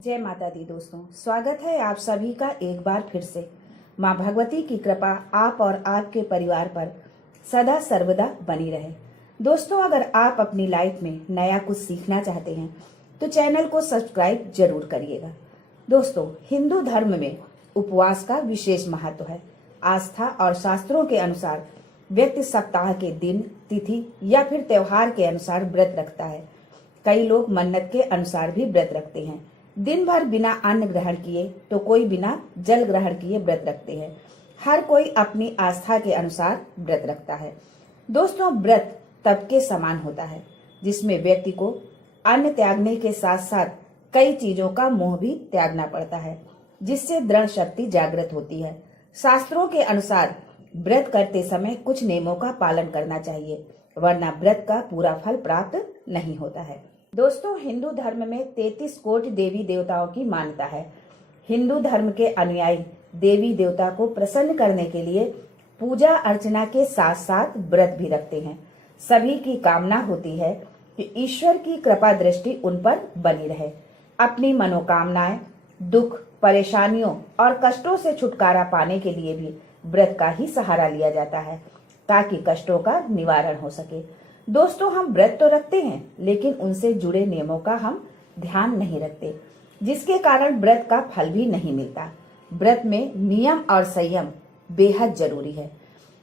जय माता दी दोस्तों, स्वागत है आप सभी का एक बार फिर से। माँ भगवती की कृपा आप और आपके परिवार पर सदा सर्वदा बनी रहे। दोस्तों, अगर आप अपनी लाइफ में नया कुछ सीखना चाहते हैं तो चैनल को सब्सक्राइब जरूर करिएगा। दोस्तों, हिंदू धर्म में उपवास का विशेष महत्व है। आस्था और शास्त्रों के अनुसार व्यक्ति सप्ताह के दिन, तिथि या फिर त्योहार के अनुसार व्रत रखता है। कई लोग मन्नत के अनुसार भी व्रत रखते हैं। दिन भर बिना अन्न ग्रहण किए तो कोई बिना जल ग्रहण किए व्रत रखते हैं। हर कोई अपनी आस्था के अनुसार व्रत रखता है। दोस्तों, व्रत तप के समान होता है जिसमें व्यक्ति को अन्न त्यागने के साथ साथ कई चीजों का मोह भी त्यागना पड़ता है, जिससे दृढ़ शक्ति जागृत होती है। शास्त्रों के अनुसार व्रत करते समय कुछ नियमों का पालन करना चाहिए, वरना व्रत का पूरा फल प्राप्त नहीं होता है। दोस्तों, हिंदू धर्म में 33 कोटि देवी देवताओं की मान्यता है। हिंदू धर्म के अनुयायी देवी देवता को प्रसन्न करने के लिए पूजा अर्चना के साथ साथ व्रत भी रखते हैं। सभी की कामना होती है कि ईश्वर की कृपा दृष्टि उन पर बनी रहे। अपनी मनोकामनाएं, दुख, परेशानियों और कष्टों से छुटकारा पाने के लिए भी व्रत का ही सहारा लिया जाता है, ताकि कष्टों का निवारण हो सके। दोस्तों, हम व्रत तो रखते हैं, लेकिन उनसे जुड़े नियमों का हम ध्यान नहीं रखते, जिसके कारण व्रत का फल भी नहीं मिलता। व्रत में नियम और संयम बेहद जरूरी है।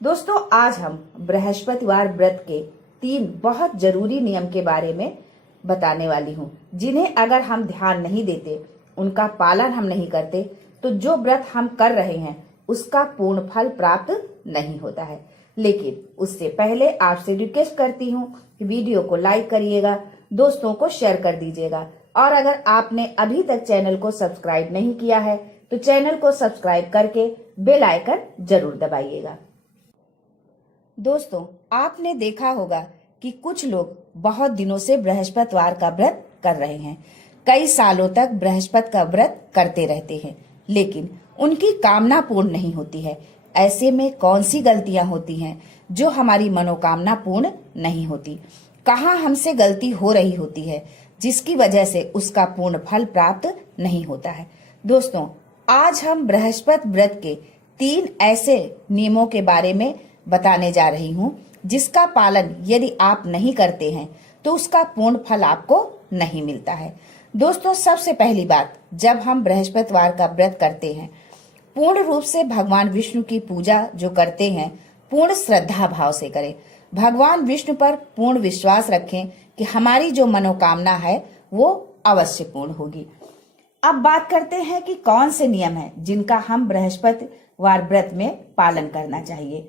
दोस्तों, आज हम बृहस्पतिवार व्रत के 3 बहुत जरूरी नियम के बारे में बताने वाली हूँ, जिन्हें अगर हम ध्यान नहीं देते, उनका पालन हम नहीं करते, तो जो व्रत हम कर रहे हैं उसका पूर्ण फल प्राप्त नहीं होता है। लेकिन उससे पहले आपसे रिक्वेस्ट करती हूँ कि वीडियो को लाइक करिएगा, दोस्तों को शेयर कर दीजिएगा, और अगर आपने अभी तक चैनल को सब्सक्राइब नहीं किया है तो चैनल को सब्सक्राइब करके बेल आइकन जरूर दबाइएगा। दोस्तों, आपने देखा होगा कि कुछ लोग बहुत दिनों से बृहस्पतिवार का व्रत कर रहे हैं। कई सालों तक बृहस्पति का व्रत करते रहते हैं, लेकिन उनकी कामना पूर्ण नहीं होती है। ऐसे में कौन सी गलतियां होती हैं जो हमारी मनोकामना पूर्ण नहीं होती? कहाँ हमसे गलती हो रही होती है जिसकी वजह से उसका पूर्ण फल प्राप्त नहीं होता है? दोस्तों, आज हम बृहस्पति व्रत के 3 ऐसे नियमों के बारे में बताने जा रही हूँ, जिसका पालन यदि आप नहीं करते हैं तो उसका पूर्ण फल आपको नहीं मिलता है। दोस्तों, सबसे पहली बात, जब हम बृहस्पतिवार का व्रत करते हैं, पूर्ण रूप से भगवान विष्णु की पूजा जो करते हैं, पूर्ण श्रद्धा भाव से करें। भगवान विष्णु पर पूर्ण विश्वास रखें कि हमारी जो मनोकामना है वो अवश्य पूर्ण होगी। अब बात करते हैं कि कौन से नियम हैं जिनका हम बृहस्पतिवार व्रत में पालन करना चाहिए।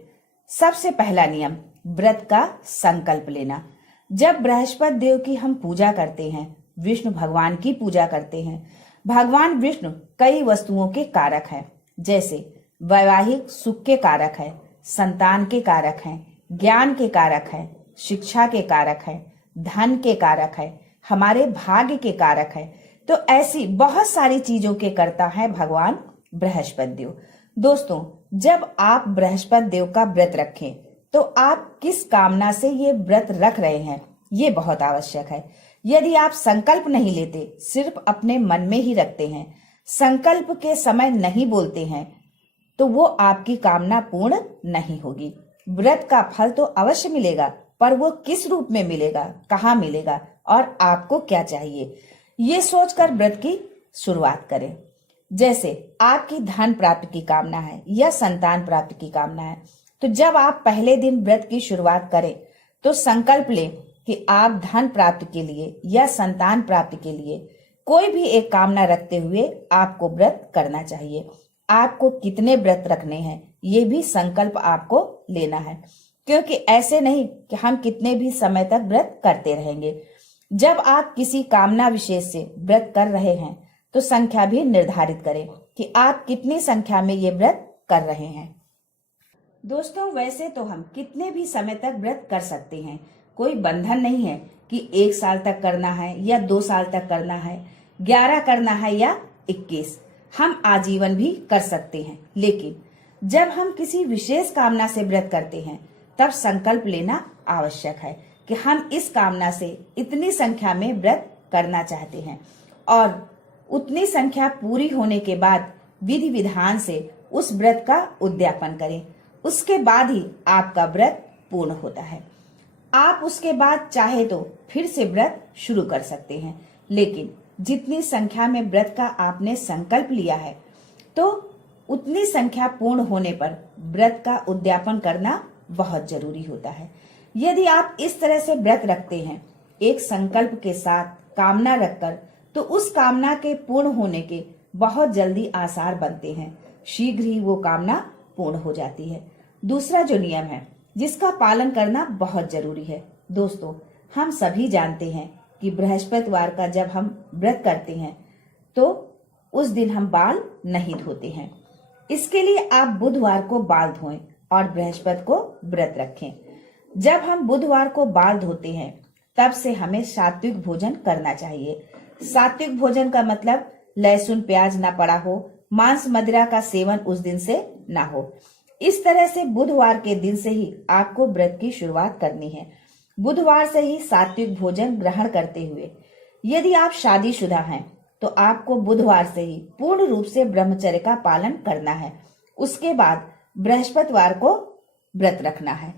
सबसे पहला नियम, व्रत का संकल्प लेना। जब बृहस्पति देव की हम पूजा करते हैं, विष्णु भगवान की पूजा करते हैं, भगवान विष्णु कई वस्तुओं के कारक हैं, जैसे वैवाहिक सुख के कारक है, संतान के कारक हैं, ज्ञान के कारक हैं, शिक्षा के कारक हैं, धन के कारक है, हमारे भाग्य के कारक है। तो ऐसी बहुत सारी चीजों के कर्ता है भगवान बृहस्पति देव। दोस्तों, जब आप बृहस्पति देव का व्रत रखें तो आप किस कामना से ये व्रत रख रहे हैं, ये बहुत आवश्यक है। यदि आप संकल्प नहीं लेते, सिर्फ अपने मन में ही रखते हैं, संकल्प के समय नहीं बोलते हैं, तो वो आपकी कामना पूर्ण नहीं होगी। व्रत का फल तो अवश्य मिलेगा, पर वो किस रूप में मिलेगा, कहाँ मिलेगा और आपको क्या चाहिए, ये सोचकर व्रत की शुरुआत करें। जैसे आपकी धन प्राप्ति की कामना है या संतान प्राप्ति की कामना है, तो जब आप पहले दिन व्रत की शुरुआत करें तो संकल्प लें कि आप धन प्राप्ति के लिए या संतान प्राप्ति के लिए कोई भी एक कामना रखते हुए आपको व्रत करना चाहिए। आपको कितने व्रत रखने हैं ये भी संकल्प आपको लेना है, क्योंकि ऐसे नहीं कि हम कितने भी समय तक व्रत करते रहेंगे। जब आप किसी कामना विशेष से व्रत कर रहे हैं तो संख्या भी निर्धारित करें कि आप कितनी संख्या में ये व्रत कर रहे हैं। दोस्तों, वैसे तो हम कितने भी समय तक व्रत कर सकते हैं, कोई बंधन नहीं है कि 1 साल तक करना है या 2 साल तक करना है, 11 करना है या 21। हम आजीवन भी कर सकते हैं। लेकिन जब हम किसी विशेष कामना से व्रत करते हैं तब संकल्प लेना आवश्यक है कि हम इस कामना से इतनी संख्या में व्रत करना चाहते हैं, और उतनी संख्या पूरी होने के बाद विधि विधान से उस व्रत का उद्यापन करें। उसके बाद ही आपका व्रत पूर्ण होता है। आप उसके बाद चाहे तो फिर से व्रत शुरू कर सकते हैं, लेकिन जितनी संख्या में व्रत का आपने संकल्प लिया है तो उतनी संख्या पूर्ण होने पर व्रत का उद्यापन करना बहुत जरूरी होता है। यदि आप इस तरह से व्रत रखते हैं, एक संकल्प के साथ कामना रखकर, तो उस कामना के पूर्ण होने के बहुत जल्दी आसार बनते हैं। शीघ्र ही वो कामना पूर्ण हो जाती है। दूसरा जो नियम है जिसका पालन करना बहुत जरूरी है। दोस्तों, हम सभी जानते हैं कि बृहस्पतिवार का जब हम व्रत करते हैं तो उस दिन हम बाल नहीं धोते हैं। इसके लिए आप बुधवार को बाल धोएं और बृहस्पति को व्रत रखें। जब हम बुधवार को बाल धोते हैं तब से हमें सात्विक भोजन करना चाहिए। सात्विक भोजन का मतलब लहसुन प्याज ना पड़ा हो, मांस मदिरा का सेवन उस दिन से ना हो। इस तरह से बुधवार के दिन से ही आपको व्रत की शुरुआत करनी है। बुधवार से ही सात्विक भोजन ग्रहण करते हुए यदि आप शादीशुदा हैं तो आपको बुधवार से ही पूर्ण रूप से ब्रह्मचर्य का पालन करना है। उसके बाद बृहस्पतिवार को व्रत रखना है।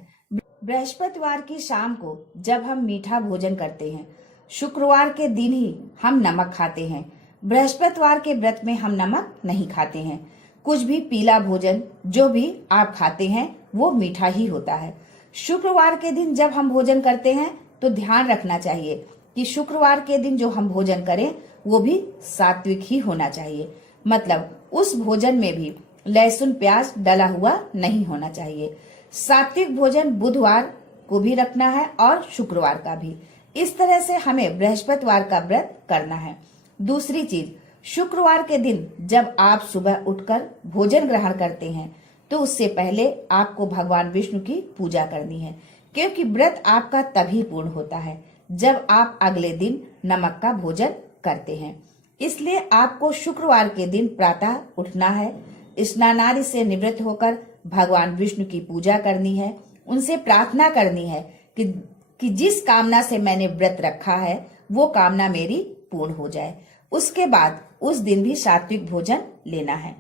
बृहस्पतिवार की शाम को जब हम मीठा भोजन करते हैं, शुक्रवार के दिन ही हम नमक खाते हैं। बृहस्पतिवार के व्रत में हम नमक नहीं खाते हैं। कुछ भी पीला भोजन जो भी आप खाते हैं वो मीठा ही होता है। शुक्रवार के दिन जब हम भोजन करते हैं तो ध्यान रखना चाहिए कि शुक्रवार के दिन जो हम भोजन करें वो भी सात्विक ही होना चाहिए। मतलब उस भोजन में भी लहसुन प्याज डला हुआ नहीं होना चाहिए। सात्विक भोजन बुधवार को भी रखना है और शुक्रवार का भी। इस तरह से हमें बृहस्पतिवार का व्रत करना है। दूसरी चीज, शुक्रवार के दिन जब आप सुबह उठकर भोजन ग्रहण करते हैं तो उससे पहले आपको भगवान विष्णु की पूजा करनी है, क्योंकि व्रत आपका तभी पूर्ण होता है जब आप अगले दिन नमक का भोजन करते हैं। इसलिए आपको शुक्रवार के दिन प्रातः उठना है, स्नानादि से निवृत्त होकर भगवान विष्णु की पूजा करनी है, उनसे प्रार्थना करनी है कि जिस कामना से मैंने व्रत रखा है वो कामना मेरी पूर्ण हो जाए। उसके बाद उस दिन भी सात्विक भोजन लेना है।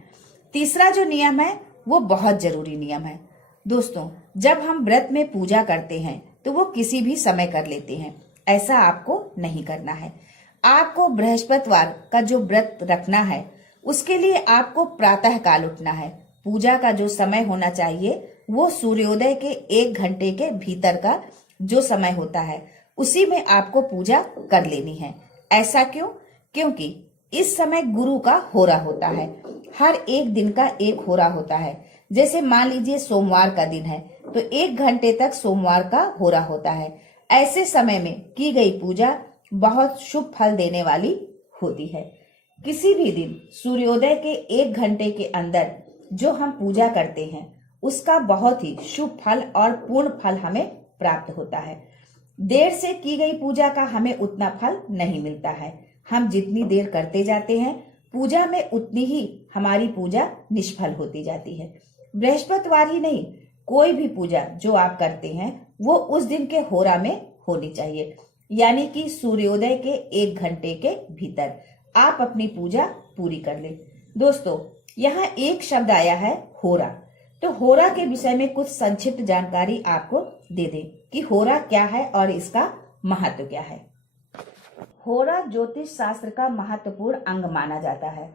तीसरा जो नियम है वो बहुत जरूरी नियम है। दोस्तों, जब हम व्रत में पूजा करते हैं तो वो किसी भी समय कर लेते हैं, ऐसा आपको नहीं करना है। आपको बृहस्पतिवार का जो व्रत रखना है उसके लिए आपको प्रातः काल उठना है। पूजा का जो समय होना चाहिए वो सूर्योदय के 1 घंटे के भीतर का जो समय होता है उसी में आपको पूजा कर लेनी है। ऐसा क्यों? क्योंकि इस समय गुरु का होरा होता है। हर एक दिन का एक होरा होता है। जैसे मान लीजिए सोमवार का दिन है तो 1 घंटे तक सोमवार का होरा होता है। ऐसे समय में की गई पूजा बहुत शुभ फल देने वाली होती है। किसी भी दिन सूर्योदय के 1 घंटे के अंदर जो हम पूजा करते हैं उसका बहुत ही शुभ फल और पूर्ण फल हमें प्राप्त होता है। देर से की गई पूजा का हमें उतना फल नहीं मिलता है। हम जितनी देर करते जाते हैं पूजा में उतनी ही हमारी पूजा निष्फल होती जाती है। बृहस्पतिवार ही नहीं, कोई भी पूजा जो आप करते हैं वो उस दिन के होरा में होनी चाहिए, यानी कि सूर्योदय के 1 घंटे के भीतर आप अपनी पूजा पूरी कर लें। दोस्तों, यहाँ एक शब्द आया है होरा, तो होरा के विषय में कुछ संक्षिप्त जानकारी आपको दे दें कि होरा क्या है और इसका महत्व क्या है। होरा ज्योतिष शास्त्र का महत्वपूर्ण अंग माना जाता है।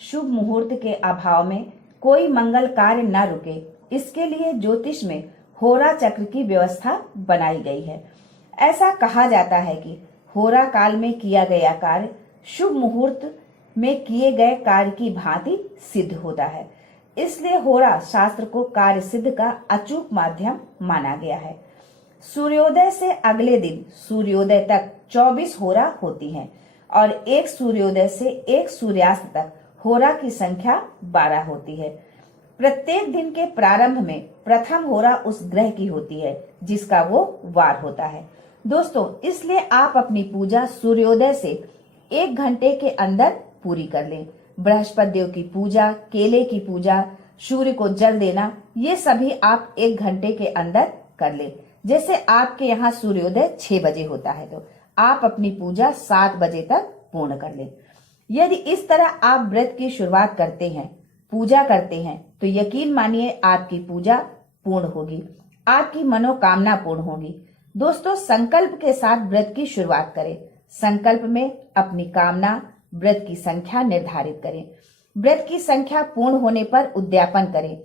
शुभ मुहूर्त के अभाव में कोई मंगल कार्य न रुके, इसके लिए ज्योतिष में होरा चक्र की व्यवस्था बनाई गई है। ऐसा कहा जाता है कि होरा काल में किया गया कार्य शुभ मुहूर्त में किए गए कार्य की भांति सिद्ध होता है। इसलिए होरा शास्त्र को कार्य सिद्ध का अचूक माध्यम माना गया है। सूर्योदय से अगले दिन सूर्योदय तक 24 होरा होती हैं और एक सूर्योदय से एक सूर्यास्त तक होरा की संख्या 12 होती है। प्रत्येक दिन के प्रारंभ में प्रथम होरा उस ग्रह की होती है जिसका वो वार होता है। दोस्तों, इसलिए आप अपनी पूजा सूर्योदय से 1 घंटे के अंदर पूरी कर लें। बृहस्पति देव की पूजा, केले की पूजा, सूर्य को जल देना, ये सभी आप 1 घंटे के अंदर कर लें। जैसे आपके यहाँ सूर्योदय 6 बजे होता है तो आप अपनी पूजा 7 बजे तक पूर्ण कर लें। यदि इस तरह आप व्रत की शुरुआत करते हैं, पूजा करते हैं, तो यकीन मानिए आपकी पूजा पूर्ण होगी, आपकी मनोकामना पूर्ण होगी। दोस्तों, संकल्प के साथ व्रत की शुरुआत करें। संकल्प में अपनी कामना, व्रत की संख्या निर्धारित करें। व्रत की संख्या पूर्ण होने पर उद्यापन करें।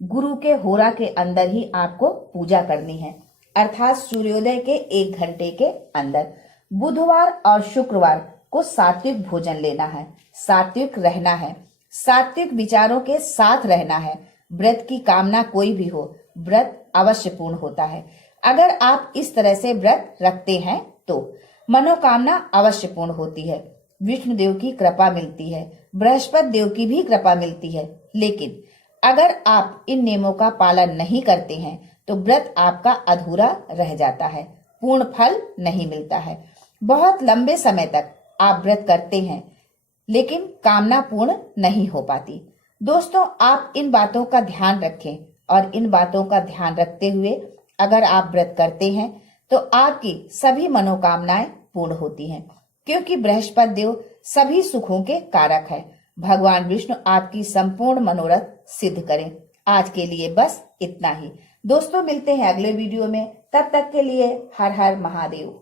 गुरु के होरा के अंदर ही आपको पूजा करनी है, अर्थात सूर्योदय के 1 घंटे के अंदर। बुधवार और शुक्रवार को सात्विक भोजन लेना है, सात्विक रहना है, सात्विक विचारों के साथ रहना है। व्रत की कामना कोई भी हो, व्रत अवश्य पूर्ण होता है। अगर आप इस तरह से व्रत रखते हैं तो मनोकामना अवश्य पूर्ण होती है, विष्णु देव की कृपा मिलती है, बृहस्पति देव की भी कृपा मिलती है। लेकिन अगर आप इन नियमों का पालन नहीं करते हैं तो व्रत आपका अधूरा रह जाता है, पूर्ण फल नहीं मिलता है। बहुत लंबे समय तक आप व्रत करते हैं लेकिन कामना पूर्ण नहीं हो पाती। दोस्तों, आप इन बातों का ध्यान रखें और इन बातों का ध्यान रखते हुए अगर आप व्रत करते हैं तो आपकी सभी मनोकामनाएं पूर्ण होती हैं, क्योंकि बृहस्पति देव सभी सुखों के कारक है। भगवान विष्णु आपकी संपूर्ण मनोरथ सिद्ध करें। आज के लिए बस इतना ही। दोस्तों, मिलते हैं अगले वीडियो में। तब तक के लिए हर हर महादेव।